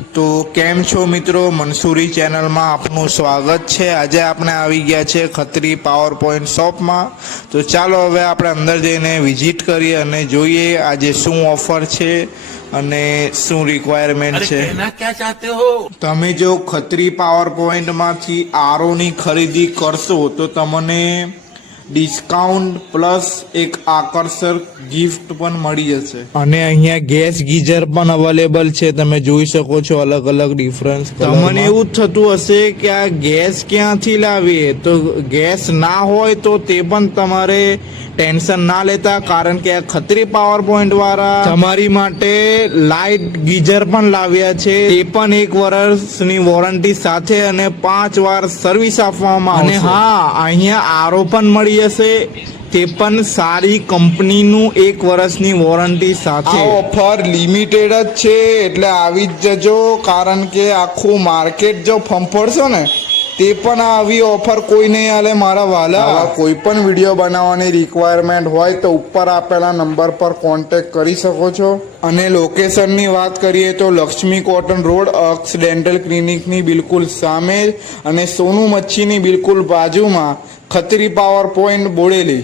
તો કેમ છો મિત્રો, મંસૂરી ચેનલમાં આપનું સ્વાગત છે। આજે આપણે આવી ગયા છે ખત્રી પાવર પોઈન્ટ શોપમાં। તો ચાલો હવે આપણે અંદર જઈને વિઝિટ કરીએ અને જોઈએ આજે શું ઓફર છે અને શું રિક્વાયરમેન્ટ છે। क्या चाहते हो? તમે જો ખત્રી પાવર પોઈન્ટમાંથી આરોની ખરીદી કરશો તો તમને ડિસ્કાઉન્ટ પ્લસ એક આકર્ષક ગિફ્ટ પણ મળી જશે અને અહીંયા ગેસ ગીઝર પણ અવેલેબલ છે। તમે જોઈ શકો છો અલગ અલગ ડિફરન્સ। તમને એવું જ થતું હશે કે આ ગેસ ક્યાંથી લાવીએ, તો ગેસ ના હોય તો તે પણ તમારે ટેન્શન ના લેતા, કારણ કે આ ખત્રી પાવર પોઈન્ટ વાળા તમારી માટે લાઇટ ગીઝર પણ લાવ્યા છે। તે પણ 1 વર્ષની વોરંટી સાથે અને 5 વાર સર્વિસ આપવામાં આવશે। અને હા, અહીંયા આરો પણ મળી જશે, તે પણ સારી કંપનીનું 1 વર્ષની વોરંટી સાથે। આ ઓફર લિમિટેડ જ છે એટલે આવી જ જજો, કારણ કે આખું માર્કેટ જો ફંફોડશો ને તે પણ આવી ઓફર કોઈ નહીં આલે મારા વાલા। કોઈ પણ વિડીયો બનાવવાની રિક્વાયરમેન્ટ હોય તો ઉપર આપેલા નંબર પર કોન્ટેક્ટ કરી શકો છો। અને લોકેશનની વાત કરીએ તો લક્ષ્મી કોટન રોડ, અક્ષ ડેન્ટલ ક્લિનિકની બિલકુલ સામે અને સોનુ મચ્છીની બિલકુલ બાજુમાં ખત્રી પાવર પોઈન્ટ બોડેલી।